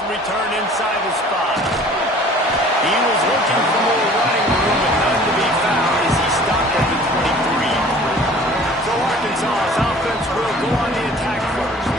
the return inside the spot. He was looking for more running room, but none to be found as he stopped at the 23. So Arkansas's offense will go on the attack first.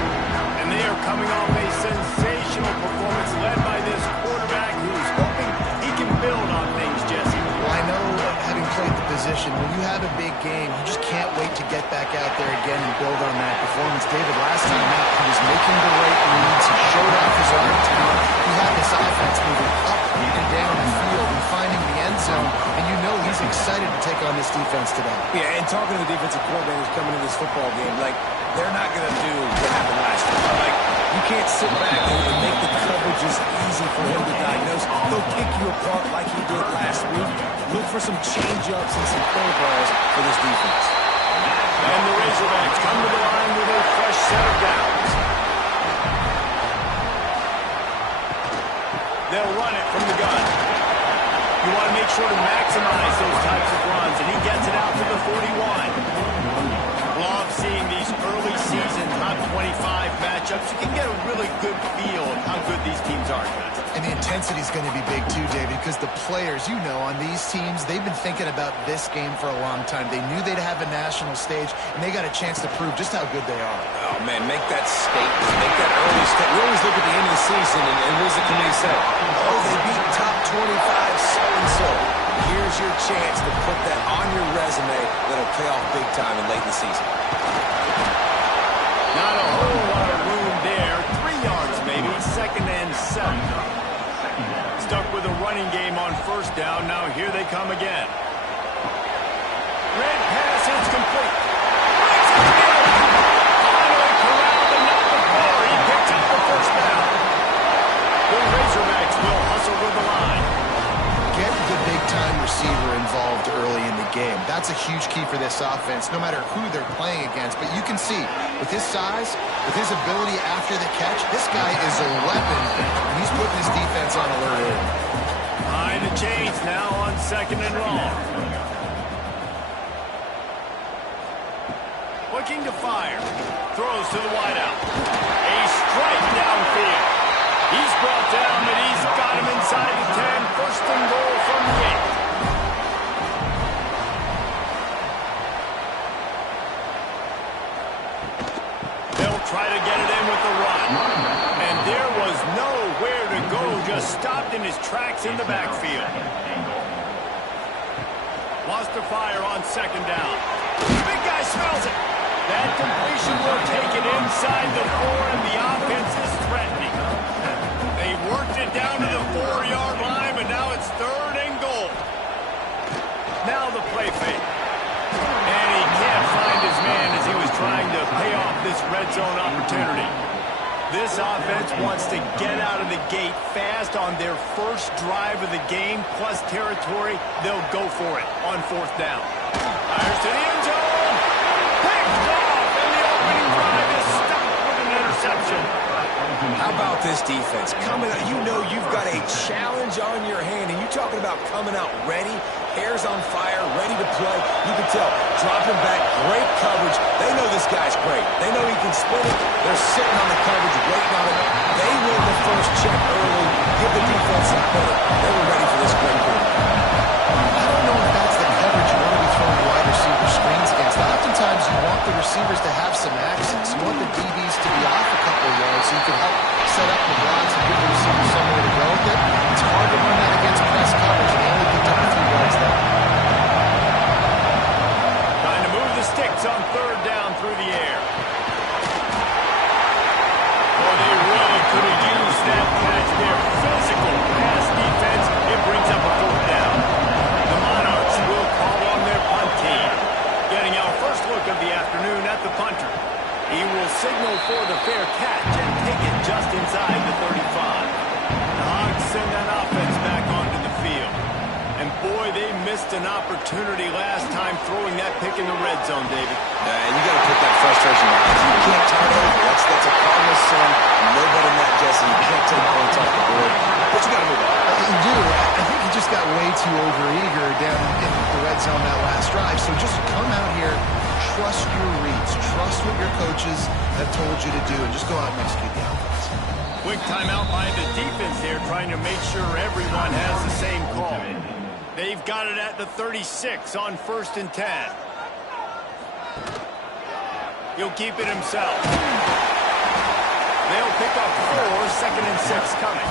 And they are coming off a sensational performance led by this quarterback who's hoping he can build on things, Jesse. Well, I know, having played the position, when you have a big game, you just can't wait to get back out there again and build on that performance. David, last time out, he was making the right reads. He showed off his arm talent. He had this offense moving up and down the field and finding the end zone, and you know he's excited to take on this defense today. Yeah, and talking to the defensive coordinators coming into this football game, like, they're not going to do what happened last year. Like, you can't sit back and make the coverages easy for him to diagnose. He'll pick you apart like he did last week. Look for some change-ups and some curveballs for this defense. And the Razorbacks come to the line with a fresh set of downs. They'll run it from the gun. You want to make sure to maximize those types of runs, and he gets it out to the 41. Love seeing these early season top 25 matchups. You can get a really good feel of how good these teams are, guys. And the intensity is going to be big too, David, because the players, you know, on these teams, they've been thinking about this game for a long time. They knew they'd have a national stage, and they got a chance to prove just how good they are. Oh, man, make that statement. Make that early statement. We always look at the end of the season, and what does the committee say? Oh, they beat top 25 so-and-so. Here's your chance to put that on your resume that'll pay off big time in late in the season. Not a whole lot of room there. 3 yards maybe. 2nd and 7. Stuck with a running game on 1st down. Now here they come again. Red pass is complete. Finally corralled and not before. He picked up the 1st down. The Razorbacks will hustle with the line. Get the big-time receiver involved early in the game. That's a huge key for this offense, no matter who they're playing against. But you can see, with his size, with his ability after the catch, this guy is a weapon, and he's putting his defense on alert early. Behind the chains now on 2nd and long. Looking to fire. Throws to the wideout. A strike downfield. He's brought down, but he's got him inside the 10. 1st and goal from the 8. They'll try to get it in with the run. And there was nowhere to go, just stopped in his tracks in the backfield. Wants to fire on 2nd down. The big guy smells it. That completion will take it inside the 4, and the offense is threatening. They worked it down to the 4-yard line, but now it's 3rd and goal. Now the play fake. And he can't find his man as he was trying to pay off this red zone opportunity. This offense wants to get out of the gate fast on their first drive of the game, plus territory. They'll go for it on 4th down. Fires to the end zone. Picked off, and the opening drive is stopped with an interception. How about this defense? Coming out, you know you've got a challenge on your hand, and you're talking about coming out ready, hairs on fire, ready to play. You can tell, dropping back, great coverage. They know this guy's great. They know he can split it. They're sitting on the coverage, waiting on it. They win the first check early, give the defense a minute. They were ready for this great game. I don't know if that's the coverage you want to be throwing wide receiver screens against. Oftentimes, you want the receivers to have some access. You want the DBs to be off a couple of yards so you can help set up the blocks and give the receivers somewhere to go with it. It's hard to run that against press coverage, and they only picked up a few yards there. Trying to move the sticks on 3rd down through the air. Oh, they really could have used that catch there. Physical pass defense. It brings up a 4th down. The Monarchs will call on their punt team. Getting our first look of the afternoon at the punter. He will signal for the fair catch and take it just inside the 35. The Hogs send that offense back onto the field. And boy, they missed an opportunity last time throwing that pick in the red zone, David. And you got to put that frustration behind you. You can't turn it over. That's a Cardinal sin. No better than that, Jesse. You can't take points off the board. But you got to move on. You do. I think he just got way too overeager down in the red zone that last drive. So just come out here, trust your reads. Trust what your coaches have told you to do, and just go out and execute the offense. Quick timeout by the defense here, trying to make sure everyone has the same call. They've got it at the 36 on 1st and 10. He'll keep it himself. They'll pick up 4, 2nd and 6 coming.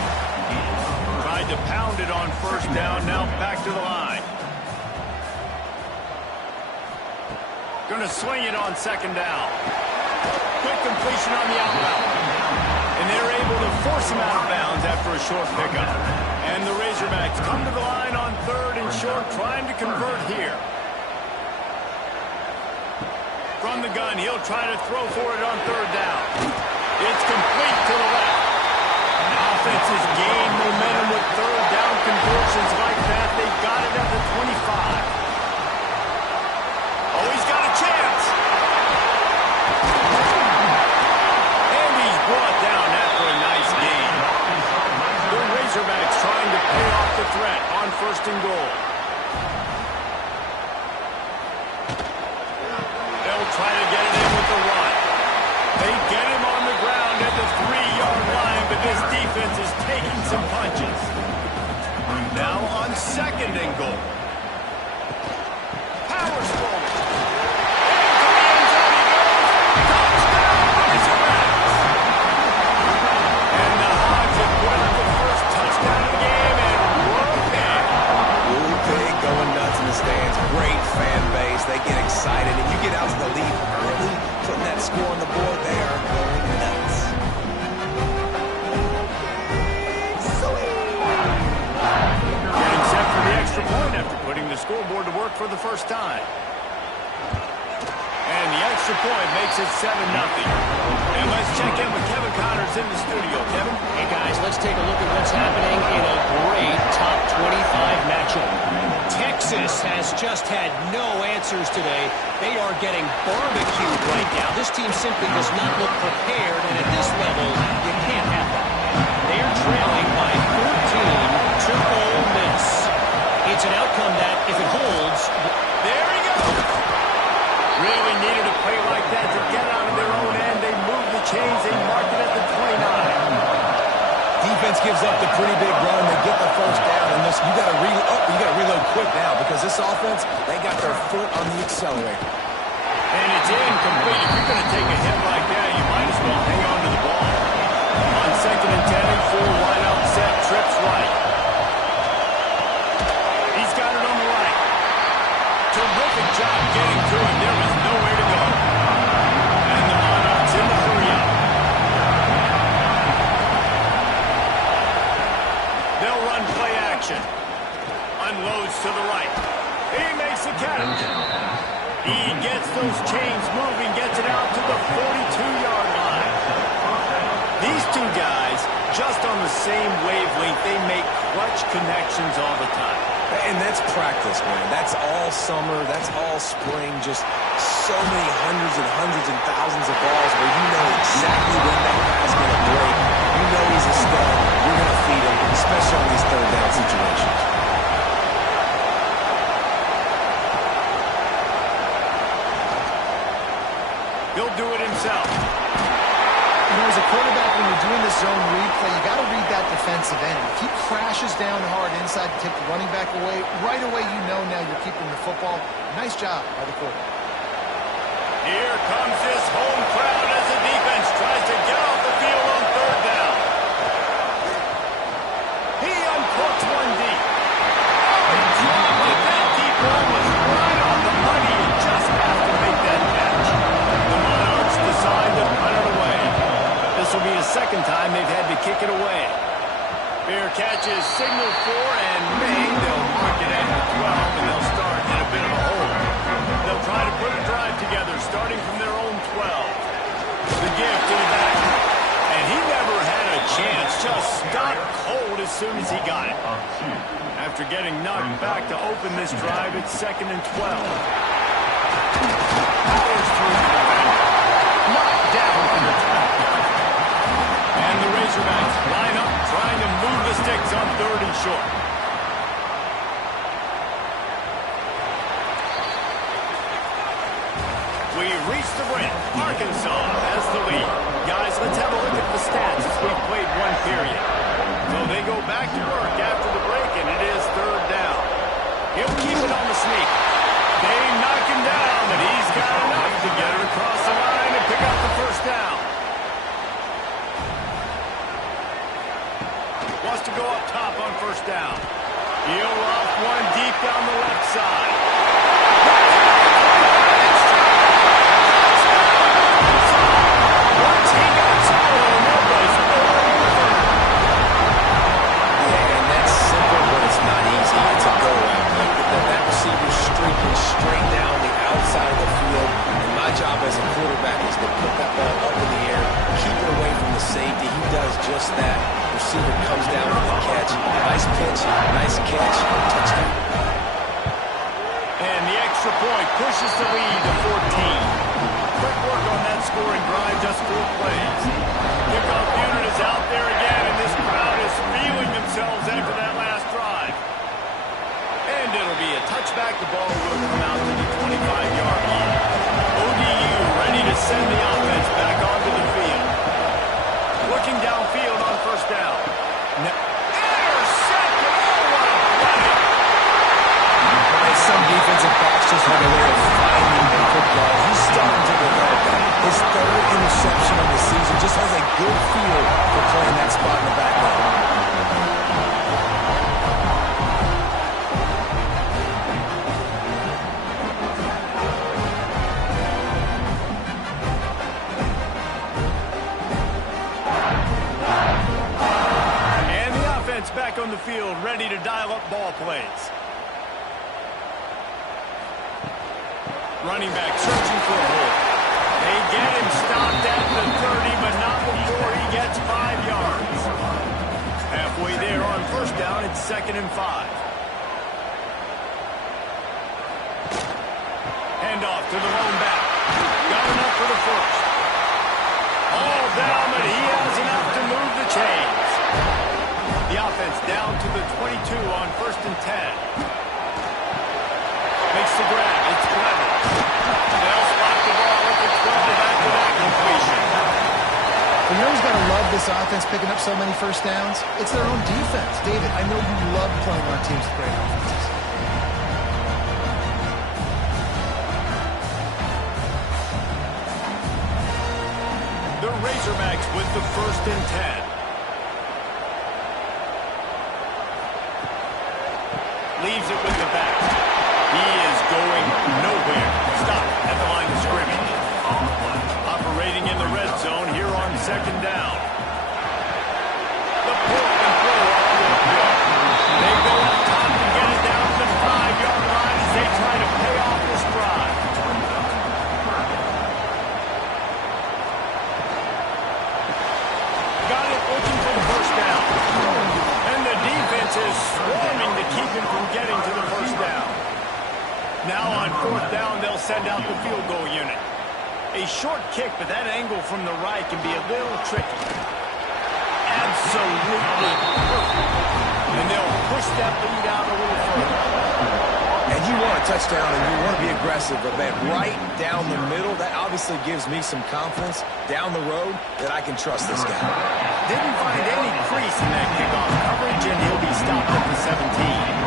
Tried to pound it on 1st down, now back to the line. Going to swing it on 2nd down. Quick completion on the outroute. And they're able to force him out of bounds after a short pickup. And the Razorbacks come to the line on 3rd and short, trying to convert here. From the gun, he'll try to throw for it on 3rd down. It's complete to the left. Offense has gained momentum with 3rd down conversions like that. They've got it at the 25. Oh, he's got a chance. And he's brought down after a nice gain. The Razorbacks trying to pay off the threat on 1st and goal. They'll try to get it in with the run. They get him on the ground at the 3-yard line, but this defense is taking some punches. Now on 2nd and goal. Powers forward. And the Hogs have put up the first touchdown of the game, and whoop-big. Whoop-big, going nuts in the stands. Great fan base. They get excited, and you get out to the lead early, putting that score on the board. They are going nuts. Getting set for the extra point after putting the scoreboard to work for the first time. And the extra point makes it 7-0. And let's check in with Kevin Connors in the studio. Kevin? Hey, guys, let's take a look at what's happening in a great top 25 matchup. Texas has just had no answers today. They are getting barbecued right now. This team simply does not look prepared, and at this level, you can't have that. They are trailing by 14 to Ole Miss. It's an outcome that, if it holds... There he goes! Really needed a play like that to get out of their own end. They move the chains. They mark it at the 29. Defense gives up the pretty big run. They get the first down, and this, you got to reload quick now because this offense, they got their foot on the accelerator. And it's incomplete. If you're going to take a hit like that, you might as well hang on to the ball. On 2nd and 10, 4 wide out set, trips right. He's got it on the right. Terrific job getting to it. There was nowhere to go. And the Monarchs in the hurry-up. They'll run play action. Unloads to the right. He makes the catch. He gets those chains moving, gets it out to the 42-yard line. These two guys, just on the same wavelength, they make clutch connections all the time. And that's practice, man. That's all summer. That's all spring. Just so many hundreds and thousands of balls where you know exactly when that guy's going to break. You know he's a stud. You're going to feed him, especially on these 3rd down situations. He'll do it himself. You know, as a quarterback, when you're doing the zone read play, you got to read that defensive end. If he crashes down hard inside to take the running back away, right away you know now you're keeping the football. Nice job by the quarterback. Here comes this home crowd as the defense tries to get off the field on 3rd down. He uncorks one deep. Oh, he dropped it. That deep ball was right on the money. He just has to make that catch. The Monarchs decide to punt it away. This will be the 2nd time they've had to kick it away. Fair catch is signaled for, and Maine, they'll mark it at the 12, and they'll start in a bit of a hole. They'll try to put a drive together, starting from their own 12. The give to the back. And he never had a chance, just stopped cold as soon as he got it. After getting knocked back to open this drive, it's 2nd and 12. Powers through the defender. Knocked down from the top. And the Razorbacks line up, trying to move the sticks on 3rd and short. We reached the break. Arkansas has the lead. Guys, let's have a look at the stats as we've played one period. So they go back to work after the break, and it is third down. He'll keep it on the sneak. They knock him down, but he's got enough to get it across the line and pick up the first down. Wants to go up top on first down. He'll off one deep down the left side. Straight down the outside of the field, and my job as a quarterback is to put that ball up in the air, keep it away from the safety. He does just that. Receiver comes down with the catch. Nice pitch, nice catch, touchdown. And the extra point pushes the lead to 14. Quick work on that scoring drive, just 4 plays. Kickoff unit is out there again, and this crowd is feeling themselves after that last drive. And it'll be a touchback. The ball will come out to the 25-yard line. ODU ready to send the offense back onto the field. Looking downfield on first down. Intercepted! Oh, what a play! And some defensive backs just have a way of finding the football. He's starting to develop that. His third interception of the season just has a good feel for playing that spot in the back end. Back on the field, ready to dial up ball plays. Running back searching for a hole. They get him stopped at the 30, but not before he gets 5 yards. Halfway there on first down, it's 2nd and 5. Hand off to the lone back. Got enough for the first. All down, but he has enough to move the chains. The offense down to the 22 on 1st and 10. Makes the grab. It's clever. They'll spot the ball at the 12 after that completion. You know who's got to love this offense picking up so many first downs? It's their own defense. David, I know you love playing on teams with great offenses. The Razorbacks with the 1st and 10. Leaves it with the back. He is going nowhere. Stop at the line of scrimmage. Operating in the red zone here on 2nd down. The pull and throw off the field. They go up top to get it down to the 5-yard line as they try to pay off this drive. Got it looking for the first down. And the defense is swarming to keep him from getting to the first down. Now on 4th down, they'll send out the field goal unit. A short kick, but that angle from the right can be a little tricky. Absolutely perfect. And they'll push that lead out a little further. And you want a touchdown and you want to be aggressive, but man, right down the middle, that obviously gives me some confidence down the road that I can trust this guy. Didn't find any crease in that kickoff coverage, and he'll be stopped at the 17.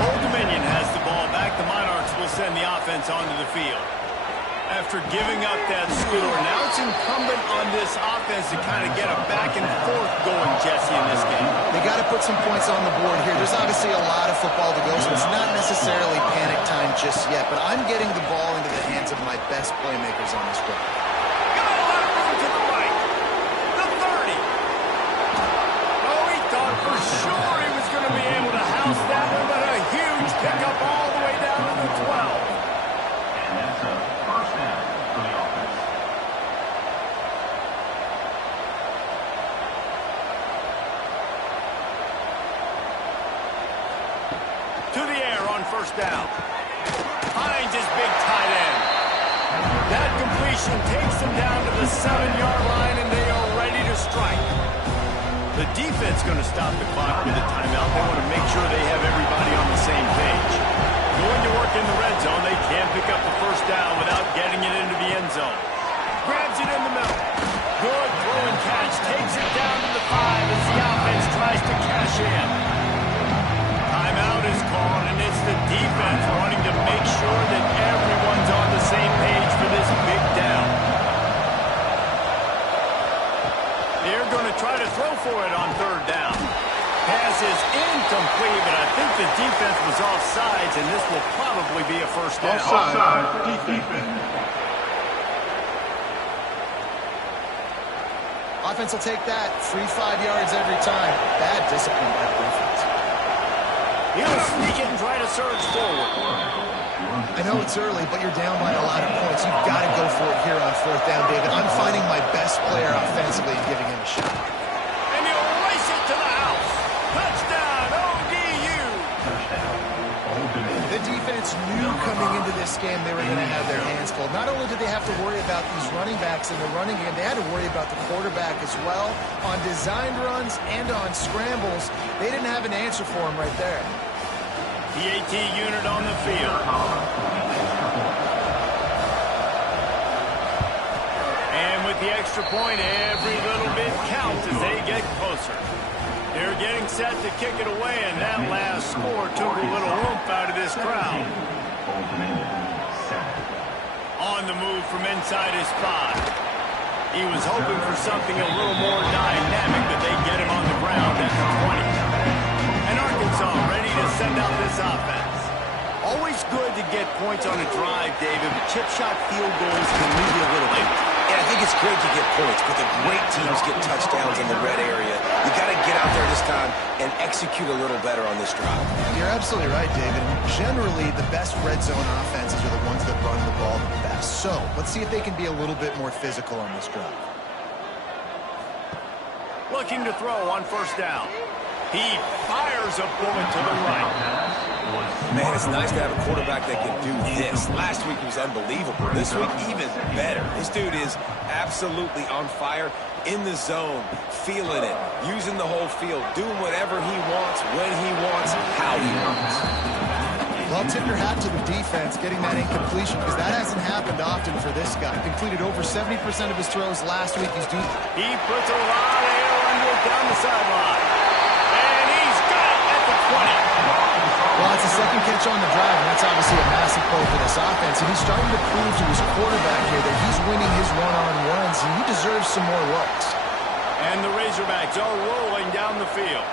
Old Dominion has the ball back. The Monarchs will send the offense onto the field. After giving up that score, now it's incumbent on this offense to kind of get a back and forth going, Jesse, in this game. They got to put some points on the board here. There's obviously a lot of football to go, so it's not necessarily panic time just yet, but I'm getting the ball into the hands of my best playmakers on this drive. Got a lot of room to the right. The 30. Oh, he thought for sure he was going to be able to house that one, but a huge pickup all the way down to the 12. And that's a first down for the offense. To the air on first down. Finds his big tight end. That completion takes them down to the 7-yard line, and they are ready to strike. The defense going to stop the clock with a timeout. They want to make sure they have everybody on the same page. Going to work in the red zone. They can't pick up the first down without getting Offside defense. Offense will take that. Free 5 yards every time. Bad discipline by the defense. He'll sneak it and try to surge forward. I know it's early, but you're down by a lot of points. You've got to go for it here on 4th down, David. I'm finding my best player offensively and giving him a shot. And he'll race it to the house. Touchdown, ODU. The defense knew coming into this game they were going to have their hands full. Not only did they have to worry about these running backs in the running game, they had to worry about the quarterback as well. On designed runs and on scrambles, they didn't have an answer for him right there. PAT unit on the field. And with the extra point, every little bit counts as they get closer. They're getting set to kick it away, and that last score took a little oomph out of this crowd. On the move from inside his 5. He was hoping for something a little more dynamic, but they get him on the ground at the 20. And Arkansas ready to send out this offense. Always good to get points on a drive, David, but chip shot field goals can leave you a little empty. And I think it's great to get points, but the great teams get touchdowns in the red area. You got to get out there this time and execute a little better on this drive. You're absolutely right, David. Generally, the best red zone offenses are the ones that run the ball the best. So, let's see if they can be a little bit more physical on this drive. Looking to throw on 1st down. He fires a bullet to the right. Man, it's nice to have a quarterback that can do this. Last week he was unbelievable. This week, even better. This dude is absolutely on fire, in the zone, feeling it, using the whole field, doing whatever he wants, when he wants, how he wants. Well, tip your hat to the defense getting that incompletion, because that hasn't happened often for this guy. Completed over 70% of his throws last week. He puts a lot of air under it down the sideline. And he's got it at the 20. Well, it's a second catch on the drive, and that's obviously a massive play for this offense. And he's starting to prove to his quarterback here that he's winning his one-on-ones, and he deserves some more looks. And the Razorbacks are rolling down the field.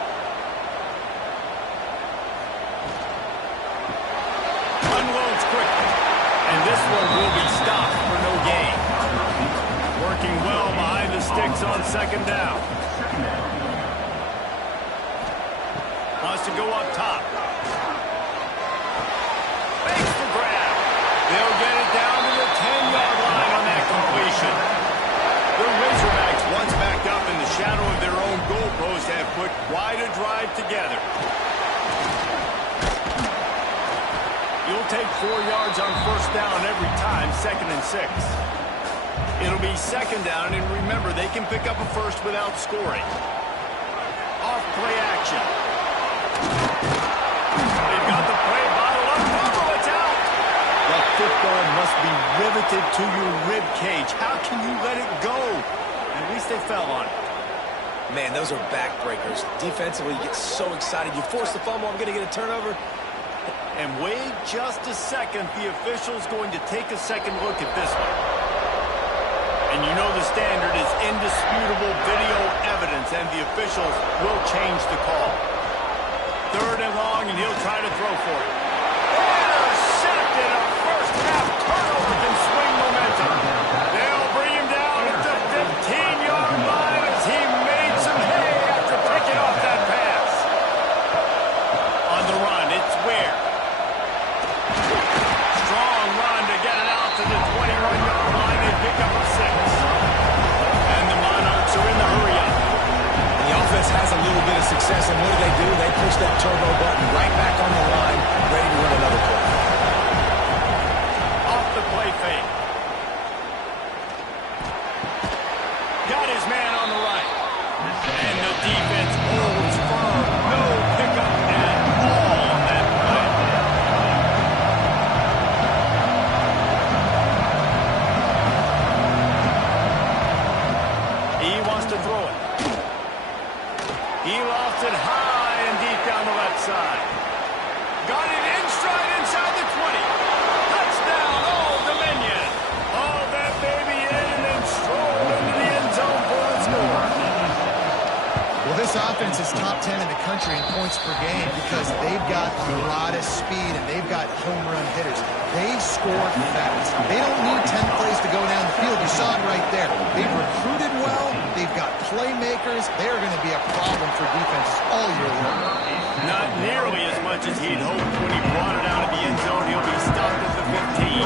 Unloads quickly, and this one will be stopped for no gain. Working well behind the sticks on 2nd down. Wants to go up top. Fakes the grab. They'll get it down to the 10-yard line on that completion. The Razorbacks, once backed up in the shadow of their own goalpost, have put quite a drive together. You'll take 4 yards on 1st down every time, 2nd and 6. It'll be 2nd down, and remember, they can pick up a first without scoring. Off play action. They've got the play bottled up. Fumble, it's out. The football must be riveted to your rib cage. How can you let it go? At least they fell on it. Man, those are backbreakers. Defensively, you get so excited. You force the fumble, I'm going to get a turnover. And wait just a second. The official's going to take a second look at this one. And you know the standard is indisputable video evidence, and the officials will change the call. 3rd and long, and he'll try to throw for it. Intercepted. A first-half turnover can swing momentum. They'll bring him down at the 15-yard line as he made some hay after picking off that pass. On the run, it's Ware. Strong run to get it out to the 21-yard line and pick up a 6. And the Monarchs are in the hurry-up. The offense has a little bit of success, and what do? They push that turbo button right back on the line, is top 10 in the country in points per game because they've got a lot of speed and they've got home run hitters. They score fast. They don't need 10 plays to go down the field. You saw it right there. They've recruited well. They've got playmakers. They are going to be a problem for defenses all year long. Not nearly as much as he'd hoped when he brought it out of the end zone. He'll be stopped at the 15.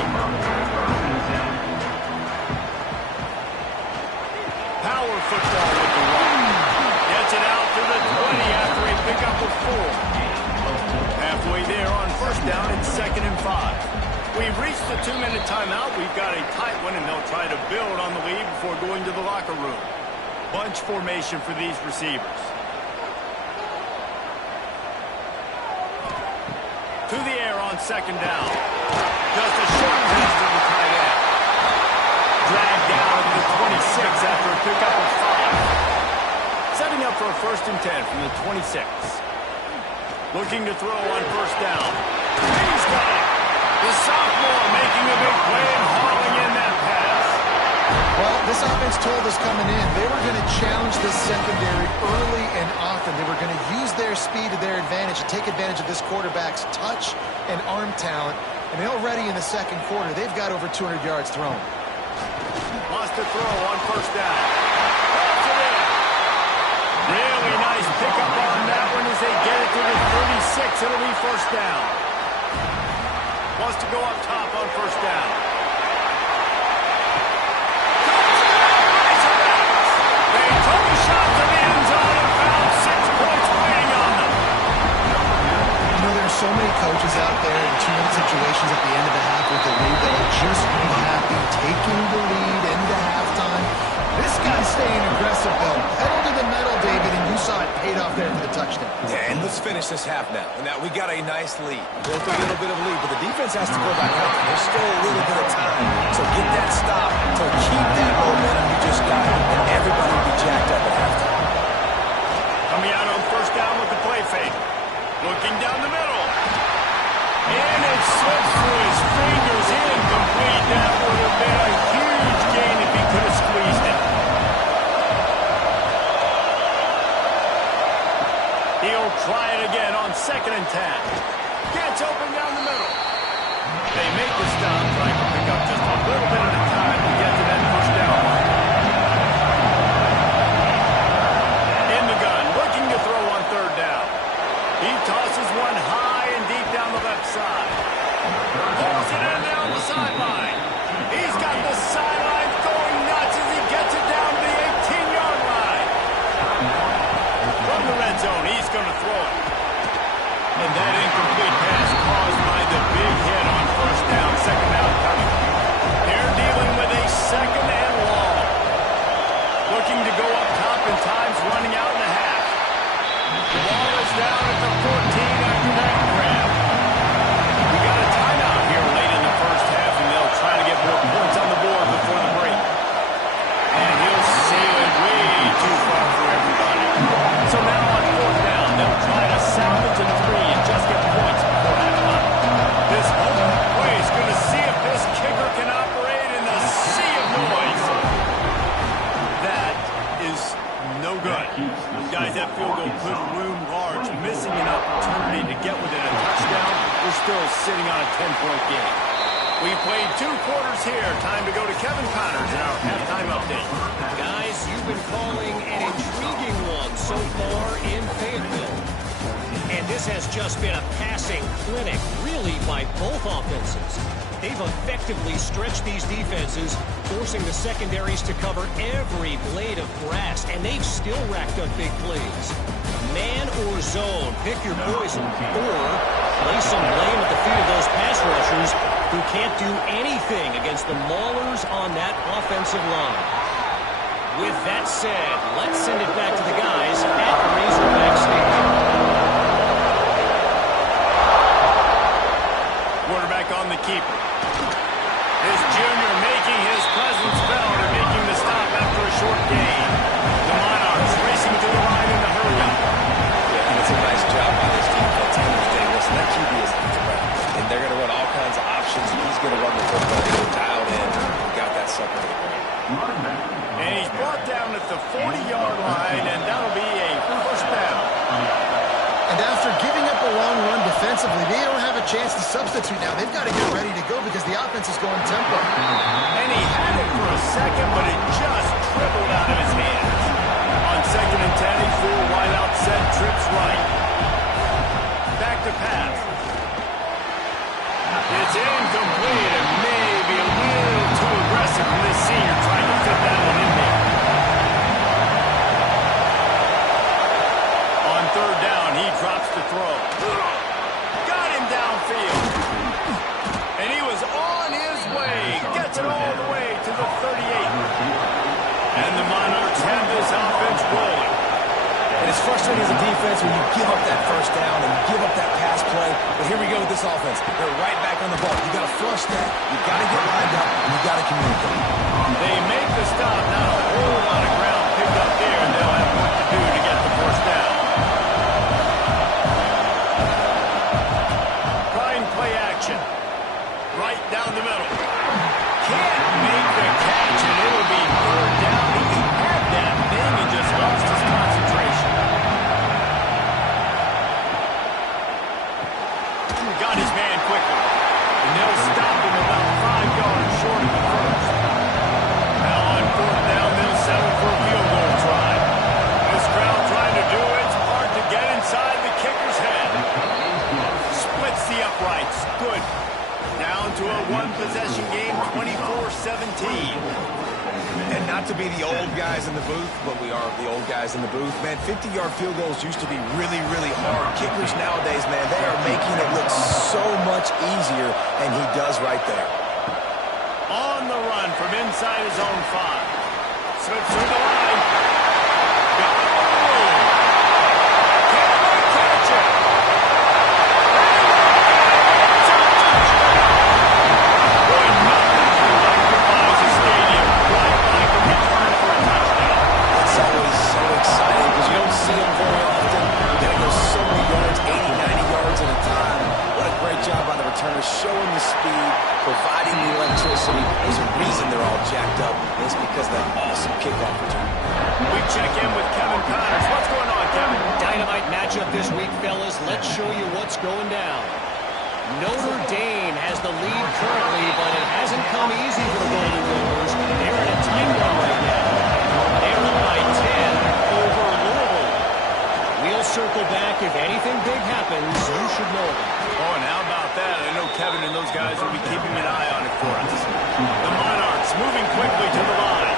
Power football with the run. Gets it out to the 20 after a pickup of 4. Halfway there on first down and 2nd and 5. We've reached the 2-minute timeout. We've got a tight one, and they'll try to build on the lead before going to the locker room. Bunch formation for these receivers. To the air on 2nd down. Just a short pass to the tight end. Dragged down to the 26 after a pickup of 5. Setting up for a 1st and 10 from the 26. Looking to throw on first down. He's got it. The sophomore making a big play and hauling in that pass. Well, this offense told us coming in they were going to challenge this secondary early and often. They were going to use their speed to their advantage and take advantage of this quarterback's touch and arm talent. And already in the 2nd quarter, they've got over 200 yards thrown. Wants to throw on first down. Throws it in. Really nice pickup on that one as they get it to the 36. It'll be first down. Wants to go up top on first down. They took a shot to the end zone and found 6 points waiting on them. You know, there's so many coaches out there in 2-minute situations at the end of the half with the lead that will just be happy taking the lead into halftime. This guy's staying aggressive, though. Pedal to the metal, David, and you saw it paid off there for the touchdown. Yeah, and let's finish this half now. Now, we got a nice lead. Built a little bit of lead, but the defense has to go back out. There's still a little bit of time. So get that stop to keep that momentum you just got, and everybody will be jacked up at halftime. Coming out on first down with the play fake. Looking down the middle. And it slips through his fingers. Incomplete. That would have been a huge gain if he could have squeezed it. He'll try it again on 2nd and 10. Gets open down the middle. They make the stop, trying to pick up just a little bit at a time to get to that first down line. In the gun, looking to throw on 3rd down. He tosses one high and deep down the left side. Pulls it in down the sideline. He's got the sideline going nuts as he gets it down to the 18-yard line. From the red zone, he's going to throw it. And that incomplete pass caused by the big hit on first down, 2nd down coming. They're dealing with a 2nd and long. Looking to go up top and time's running out in the half. The ball is down at the 14 after that grab. We got a timeout here late in the first half, and they'll try to get more points on the board before the break. And he'll sail it way too far for everybody. So now on 4th down, they'll try to salvage a 3 and just get points before halftime. This whole play is going to see if this kicker can operate in the sea of noise. That is no good. Guys, that field goal could loom large. Missing an opportunity to get within a touchdown. We're still sitting on a 10-point game. We've played 2 quarters here. Time to go to Kevin Connors in our halftime update. Guys, you've been calling an intriguing one so far in Fayetteville. And this has just been a passing clinic, really, by both offenses. They've effectively stretched these defenses, forcing the secondaries to cover every blade of grass, and they've still racked up big plays. Man or zone, pick your poison, or place some blame at the feet of those pass rushers who can't do anything against the maulers on that offensive line. With that said, let's send it back to the guys at Razorback Stadium. Quarterback on the keeper. This junior making his presence felt and making the stop after a short gain. The Monarchs racing to the line in the hurry-up. Yeah, that's a nice job by this defense. Understand this, that QB is a threat. And they're going to run all kinds of options. He's going to run the football. He's dialed in. He got that sucker to the ground. And he's brought down at the 40-yard line, and that'll be a first down. after giving up a long run defensively, they don't have a chance to substitute now. They've got to get ready to go because the offense is going tempo. And he had it for a second, but it just dribbled out of his hands. On 2nd and 10, he's full wide out set, trips right. Back to pass. It's incomplete and maybe a little too aggressive from this senior trying to fit that one in there. On 3rd down, he drops the throw. Got him downfield. And he was on his way. Gets it all the way to the 38. And the Monarchs have this offense rolling. And it's frustrating as a defense when you give up that first down and you give up that pass play. But here we go with this offense. They're right back on the ball. You got to flush that. You got to get lined up, and you got to communicate. They make the stop. Not a whole lot of ground picked up there, and they'll have work to do to get the first down. Trying play action. Right down the middle. Can't make the catch, and it'll be 3rd down. He had that thing and just lost his concentration. Got his man quickly. And they'll stop him about 5 yards short of the first. Now on 4th down, they'll settle for a field goal try. This crowd trying to do it's hard to get inside the kicker's head. Splits the uprights. Good. Down to a one-possession game, 24-17. And not to be the old guys in the booth, but we are the old guys in the booth. Man, 50-yard field goals used to be really, really hard. Kickers nowadays, man, they are making it look so much easier, and he does right there. On the run from inside his own 5. Slips through the line. Got room. Can they catch it? Boy, nothing electrifies a stadium quite like a return for a touchdown. It's always so exciting because you don't see them very often. They're going to go so many yards, 80, 90 yards at a time. What a great job by the returner, showing the speed, providing the electricity. There's a reason they're all jacked up. It's because of that awesome kickoff return. We check in with Kevin Connors. What's going on, Kevin? Dynamite matchup this week, fellas. Let's show you what's going down. Notre Dame has the lead currently, but it hasn't come easy for the Golden Gophers. They're in a tight run right now. They're up by 10 over Louisville. We'll circle back. If anything big happens, you should know it. Oh, and how about that? I know Kevin and those guys will be keeping an eye on it for us. The Monarchs moving quickly to the line.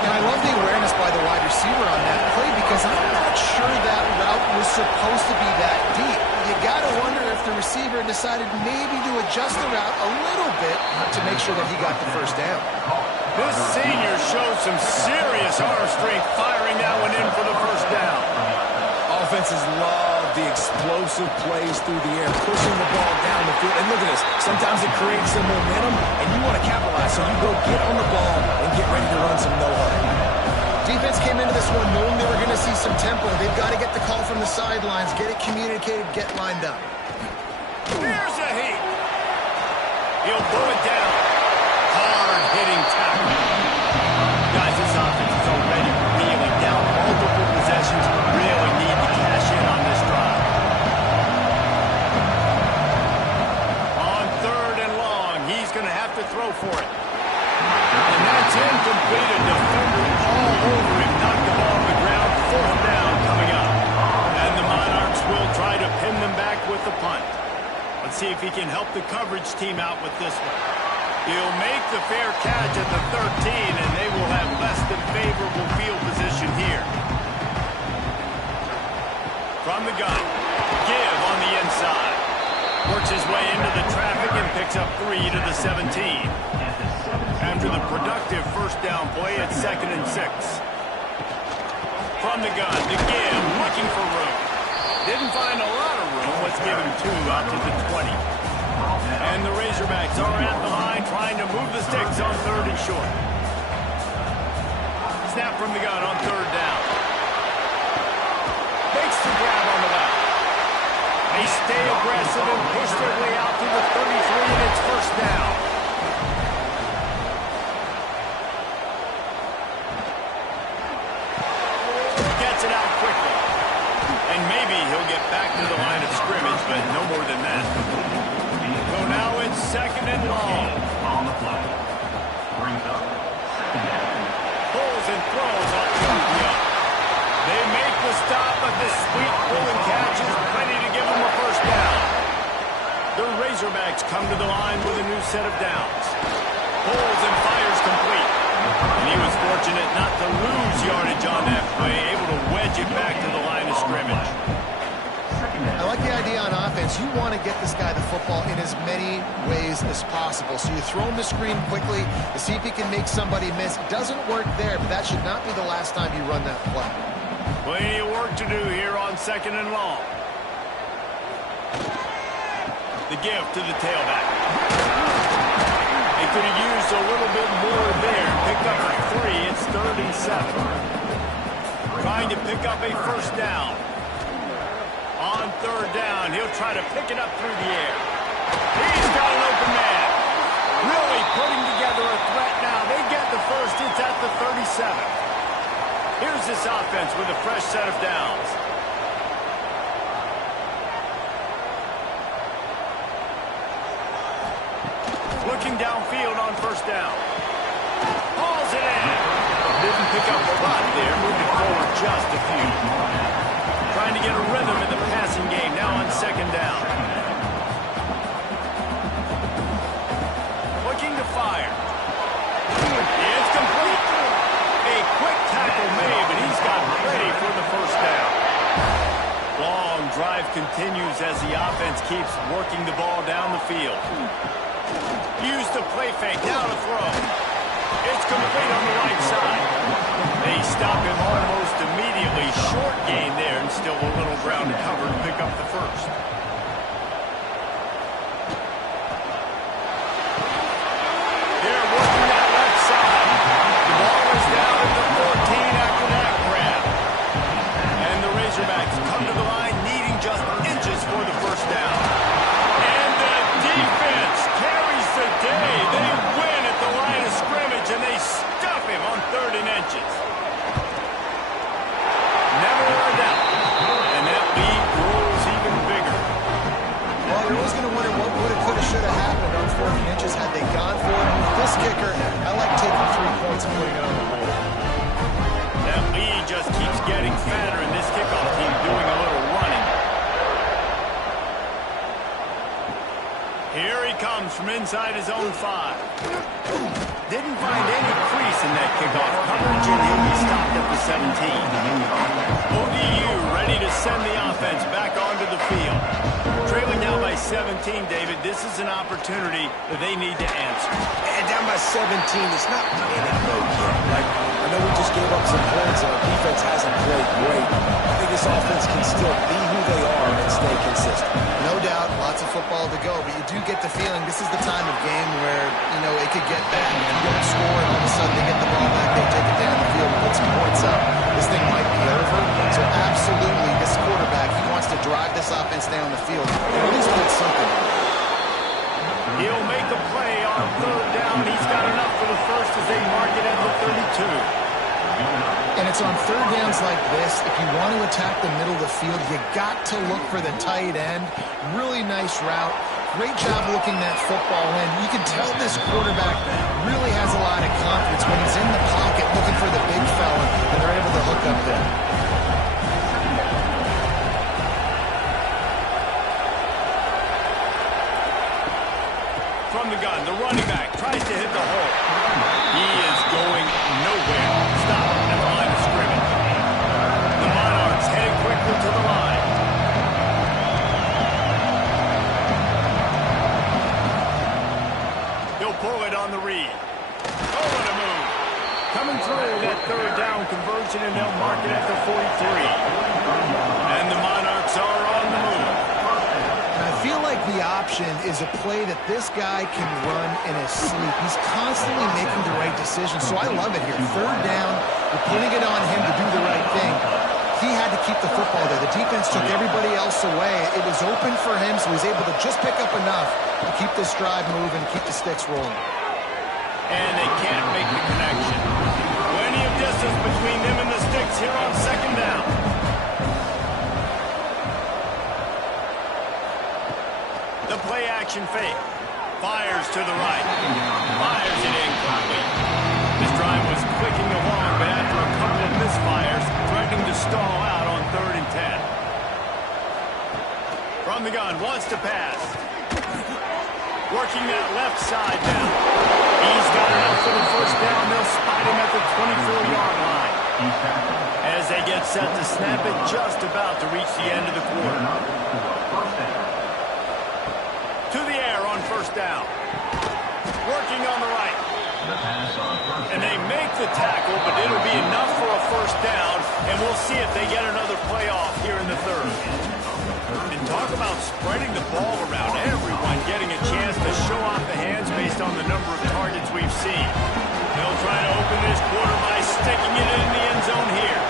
And I love the awareness by the wide receiver on that play because I'm not sure that route was supposed to be that deep. You got to wonder if the receiver decided maybe to adjust the route a little bit to make sure that he got the first down. This senior shows some serious arm strength firing that one in for the first down. Offenses love the explosive plays through the air, pushing the ball down the field. And look at this. Sometimes it creates some momentum, and you want to capitalize. So you go get on the ball and get ready to run some no-huddle. Defense came into this one knowing they were going to see some tempo. They've got to get the call from the sidelines, get it communicated, get lined up. Here's a heat. He'll throw it down. Hard-hitting tackle. Guys, this offense is already reeling down multiple possessions. Really need to cash in on this drive. On 3rd and long, he's going to have to throw for it. And that's incomplete. A defender all over him. Knocked the ball on the ground. 4th down coming up. And the Monarchs will try to pin them back with the punt. Let's see if he can help the coverage team out with this one. He'll make the fair catch at the 13, and they will have less than favorable field position here. From the gun, Give on the inside. Works his way into the traffic and picks up 3 to the 17. After the productive first down play at 2nd and 6. From the gun, to Give, looking for room. Didn't find a lot of room. Was given 2 out to the 20. And the Razorbacks are at the line trying to move the sticks on 3rd and short. Snap from the gun on 3rd down. Makes the grab on the left. They stay aggressive and push their way out to the 33, and it's first down. Gets it out quickly. And maybe he'll get back to come to the line with a new set of downs. Pulls and fires complete. And he was fortunate not to lose yardage on that play, able to wedge it back to the line of scrimmage. I like the idea on offense. You want to get this guy the football in as many ways as possible. So you throw him the screen quickly to see if he can make somebody miss. It doesn't work there, but that should not be the last time you run that play. Plenty of work to do here on 2nd and long. The give to the tailback. They could have used a little bit more there. Picked up a 3. It's 3rd and 7. Trying to pick up a first down. On 3rd down, he'll try to pick it up through the air. He's got an open man. Really putting together a threat now. They get the first. It's at the 37. Here's this offense with a fresh set of downs. Looking downfield on first down. Hauls it in. Didn't pick up a lot there. Moving forward just a few. Trying to get a rhythm in the passing game now on 2nd down. Looking to fire. It's complete. A quick tackle made, but he's got ready for the first down. Long drive continues as the offense keeps working the ball down the field. Used the play fake, now to throw. It's complete on the right side. They stop him almost immediately. Short gain there, and still a little ground to cover to pick up the first. They're working that left side. The ball is down at the 14 after that grab. And the Razorbacks come to the line needing just inches for the first down. And the defense carries the day. They win at the line of scrimmage, and they stuff him on 3rd and inches. Never a doubt. And that lead grows even bigger. Well, you're always going to wonder what would have, could have, should have happened on 4th and inches had they gone for it. With this kicker, I like taking 3 points and putting it on the board. That lead just keeps getting fatter, and this kickoff team doing a little running. Here he comes from inside his own 5. Didn't find any crease in that kickoff coverage, and he'll be stopped at the 17. ODU ready to send the offense back onto the field. Trailing now by 17, David. This is an opportunity that they need to answer. And down by 17, it's not panic mode yet. Like, I know we just gave up some points, and our defense hasn't played great. I think this offense can still be who they are and stay consistent. No doubt, lots of football to go, but you do get the feeling this is the time of game where, you know, it could get bad. If you don't score and all of a sudden they get the ball back, they take it down the field, put some points up, this thing might be over. So absolutely, this quarterback, he wants to drive this offense down the field and at least put something. He'll make a play on 3rd down. He's got enough for the first as they mark it at the 32. And it's on 3rd downs like this, if you want to attack the middle of the field, you got to look for the tight end. Really nice route. Great job looking that football in. You can tell this quarterback really has a lot of confidence when he's in the pocket looking for the big fella, and they're able to hook up there. From the gun, the running back tries to hit the hole. He is going nowhere. Stop at the line of scrimmage. The Monarchs heading quickly to the line. He'll pull it on the read. Oh, what a move. Coming through that 3rd down conversion, and they'll mark it at the 43. And the Monarchs are on the move. I feel like the option is a play that this guy can run in his sleep. He's constantly making the right decision, so I love it here. 3rd down, you're putting it on him to do the right thing. He had to keep the football there. The defense took everybody else away. It was open for him, so he was able to just pick up enough to keep this drive moving, keep the sticks rolling. And they can't make the connection. Plenty of distance between them and the sticks here on 2nd down. The play action fake. Fires to the right. Fires it in quickly. This drive was clicking along, but after a couple of misfires, threatening to stall out on 3rd and 10. From the gun, wants to pass. working that left side now. He's got enough for the first down. They'll spot him at the 24-yard line. As they get set to snap it, just about to reach the end of the quarter. To the air on first down. Working on the right. And they make the tackle, but it'll be enough for a first down, and we'll see if they get another playoff here in the third. And talk about spreading the ball around, everyone getting a chance to show off the hands based on the number of targets we've seen. They'll try to open this quarter by sticking it in the end zone here.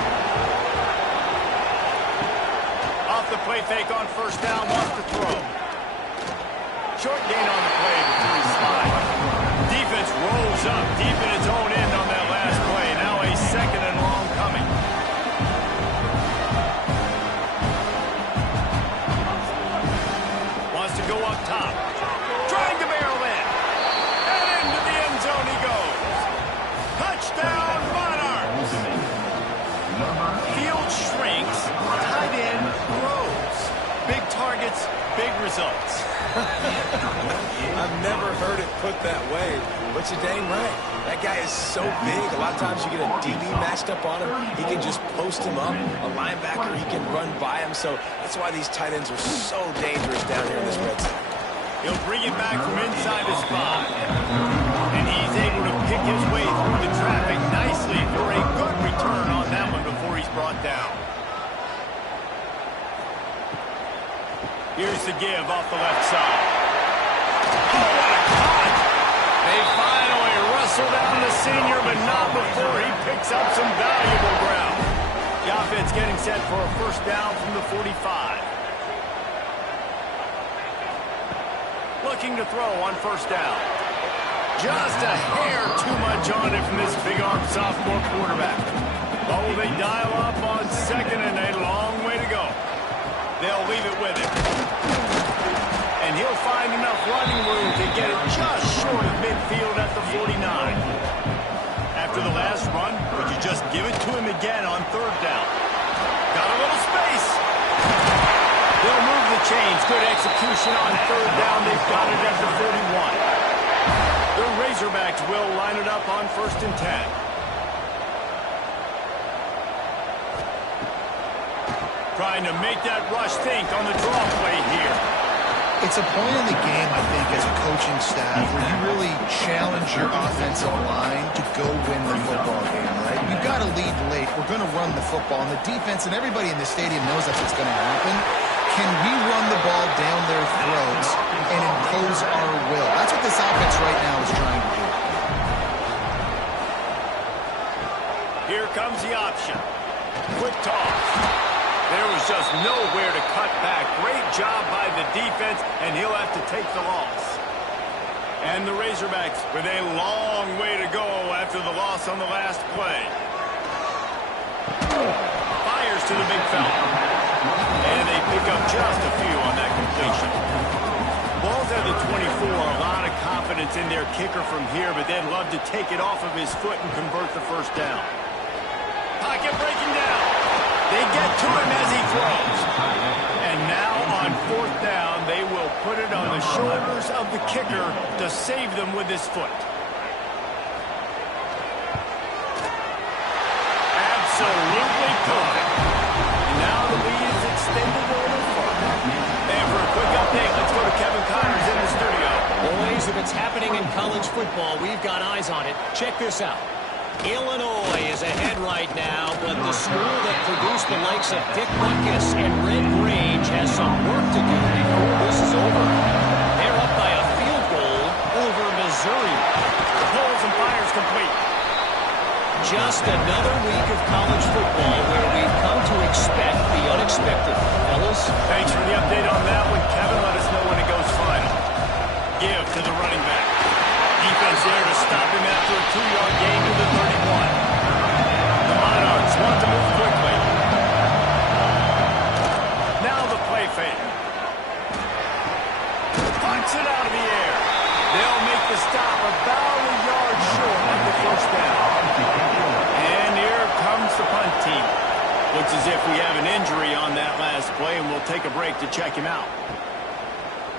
Off the play fake on first down, wants to throw. Short gain on the play before he slides. Defense rolls up deep in its own end on that last play. Now a second and long coming. Wants to go up top. Trying to barrel in. And into the end zone he goes. Touchdown, Monarchs. Field shrinks. Tight end grows. Big targets, big results. I've never heard it put that way, but you're dang right. That guy is so big. A lot of times you get a DB matched up on him. He can just post him up. A linebacker, he can run by him. So that's why these tight ends are so dangerous down here in this red zone. He'll bring it back from inside the spot. And he's able to pick his way through the traffic nicely for a good return on that one before he's brought down. Here's the give off the left side. Oh, what a cut! They finally wrestle down the senior, but not before he picks up some valuable ground. The offense getting set for a first down from the 45. Looking to throw on first down. Just a hair too much on it from this big-armed sophomore quarterback. But will they dial up on second, and a long way to go. They'll leave it with him. And he'll find enough running room to get it just short of midfield at the 49. After the last run, would you just give it to him again on third down? Got a little space. They'll move the chains. Good execution on third down. They've got it at the 41. The Razorbacks will line it up on first and 10. Trying to make that rush think on the draw play here. It's a point in the game, I think, as a coaching staff where you really challenge your offensive line to go win the football game, right? You've got to lead late. We're going to run the football. And the defense and everybody in the stadium knows that's what's going to happen. Can we run the ball down their throats and impose our will? That's what this offense right now is trying to do. Here comes the option. Quick toss. There was just nowhere to cut back. Great job by the defense, and he'll have to take the loss. And the Razorbacks with a long way to go after the loss on the last play. Fires to the big fella. And they pick up just a few on that completion. Ball's at the 24. A lot of confidence in their kicker from here, but they'd love to take it off of his foot and convert the first down. Pocket breaking down. They get to him as he throws. And now on fourth down, they will put it on the shoulders of the kicker to save them with his foot. Absolutely good. And now the lead is extended a little further. And for a quick update, let's go to Kevin Connors in the studio. Boys, if it's happening in college football, we've got eyes on it. Check this out. Illinois is ahead right now, but the school that produced the likes of Dick Butkus and Red Grange has some work to do before this is over. They're up by a field goal over Missouri. Pulls and fires complete. Just another week of college football where we've come to expect the unexpected. Fellas? Thanks for the update on that one, Kevin. Let us know when it goes final. Give to the running back. Defense there to stop him after a 2-yard gain to the 31. The Monarchs want to move quickly. Now the play fake. Punts it out of the air. They'll make the stop about a yard short of the first down. And here comes the punt team. Looks as if we have an injury on that last play, and we'll take a break to check him out.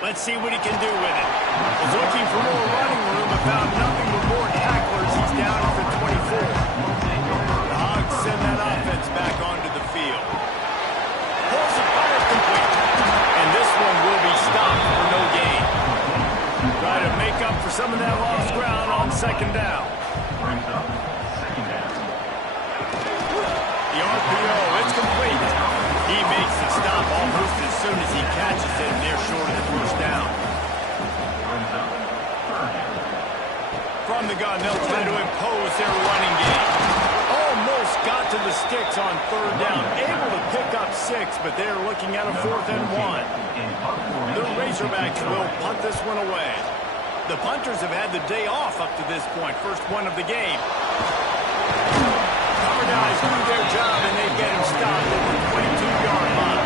Let's see what he can do with it. Was looking for more running room, but found nothing but more tacklers. He's down at the 24. The Hogs send that offense back onto the field. Pulls it, fires complete. And this one will be stopped for no gain. Try to make up for some of that lost ground on second down. Brings up second down. The RPO, it's complete. He makes the stop almost as soon as he catches it, and they're short of the first down. Brings up third down. From the gun, they'll try to impose their running game. Almost got to the sticks on third down. Able to pick up 6, but they're looking at a 4th and 1. The Razorbacks will punt this one away. The punters have had the day off up to this point. First one of the game. Our guys do their job, and they get him stopped at the 22-yard line.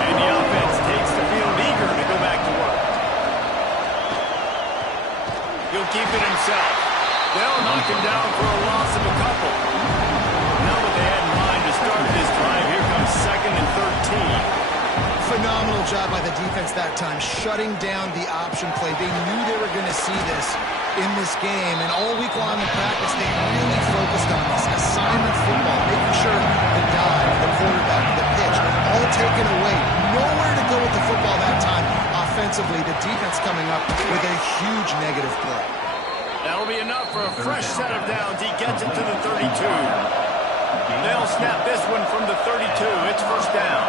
And the offense takes the field eager to go back to work. He'll keep it himself. They'll knock him down for a loss of a couple. Now what they had in mind to start this drive, here comes 2nd and 13. Phenomenal job by the defense that time, shutting down the option play. They knew they were going to see this in this game, and all week long in practice, they really focused on this assignment football, making sure the dive, the quarterback, the pitch, all taken away. Nowhere to go with the football that time. Offensively, the defense coming up with a huge negative play. That'll be enough for a fresh set of downs. He gets it to the 32. They'll snap this one from the 32. It's first down.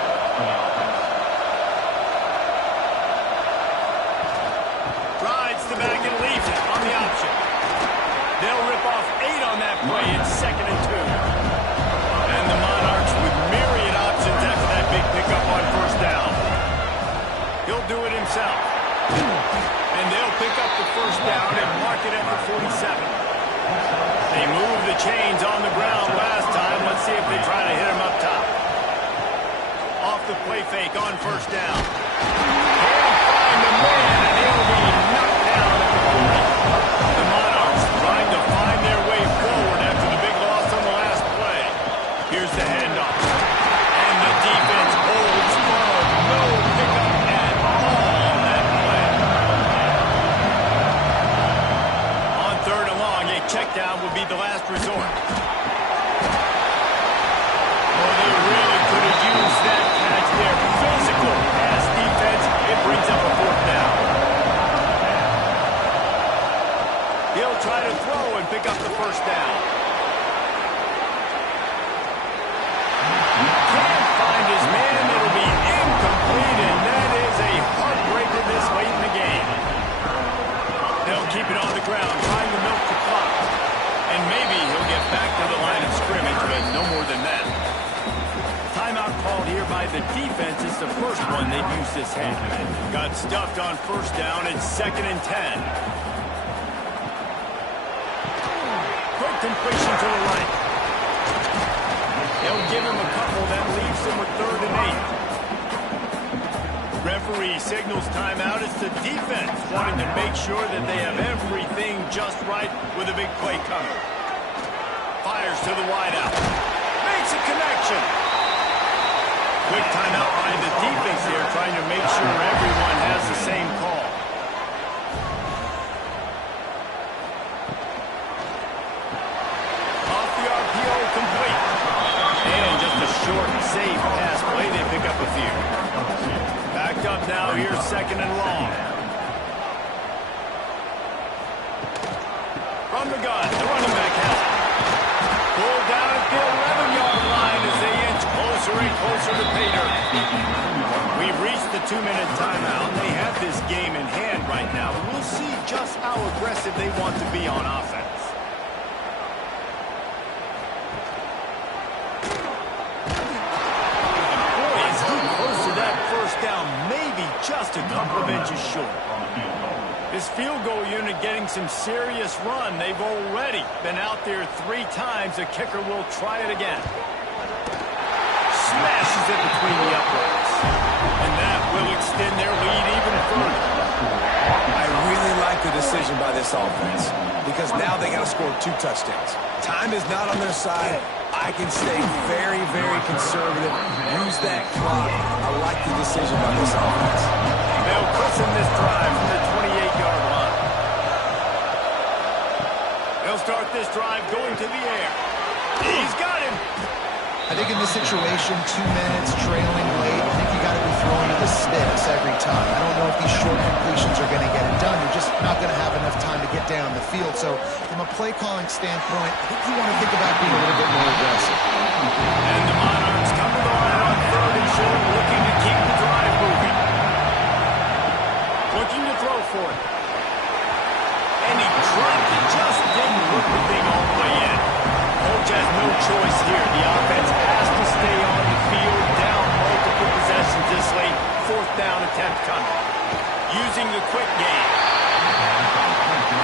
Rides the back and leaves it on the option. They'll rip off 8 on that play. It's 2nd and 2. And the Monarchs with myriad options after that big pickup on first down. He'll do it himself. And they'll pick up the first down and mark it at the 47. They moved the chains on the ground last time. Let's see if they try to hit him up top. Off the play fake on first down. Can't find the man, and he'll be knocked down at the 40. The Monarchs trying to find their way forward after the big loss on the last play. Here's the handoff. And the defense holds firm. No pickup at all on that play. On 3rd and long, a check down would be the last resort. Oh, they really could have used that catch there. Physical pass defense. It brings up a 4th down. He'll try to throw and pick up the first down. Can't find his man. It'll be incomplete, and that is a heartbreaker this late in the game. They'll keep it on the ground, trying to milk the clock. And maybe he'll get back to the line of scrimmage, but no more than that. Timeout called here by the defense. It's the first one they've used this half. Got stuffed on first down. It's 2nd and 10. Quick completion to the right. They'll give him a couple. That leaves him with 3rd and 8. Referee signals timeout. It's the defense wanting to make sure that they have everything just right with a big play coming. Fires to the wideout. Makes a connection. Quick timeout by the defense here, trying to make sure everyone has the same call. Off the RPO, complete. And just a short, safe pass play. They pick up a few. Backed up now, here's 2nd and long. From the gun, the running back has it. Pulled down at the 11-yard line as they inch closer and closer to pay dirt. We've reached the 2-minute timeout. They have this game in hand right now. We'll see just how aggressive they want to be on offense. Boy, is he close to that first down. Maybe just a couple of inches short. This field goal unit getting some serious run. They've already been out there 3 times. The kicker will try it again. Smashes it between the uprights. And that will extend their lead even further. I really like the decision by this offense because now they got to score 2 touchdowns. Time is not on their side. I can stay very, very conservative. Use that clock. I like the decision by this offense. They'll christen this drive from the 28-yard line. They'll start this drive going to the air. He's got him. I think in this situation, 2 minutes, trailing late, I think you got to be throwing to the sticks every time. I don't know if these short completions are going to get it done. You're just not going to have enough time to get down the field. So from a play calling standpoint, I think you want to think about being a little bit more aggressive. And the Monarchs come to the line on 3rd and short, looking to keep the drive moving. Looking to throw for it. And he dropped it, just didn't look the thing all the way in. Coach has no choice here. The offense has to stay on the field, down multiple possessions this late. 4th down attempt coming. Using the quick game.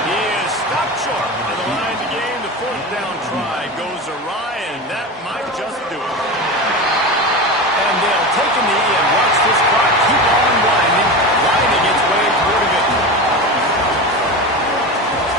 He is stopped short on the line of the game. The 4th down try goes awry, and that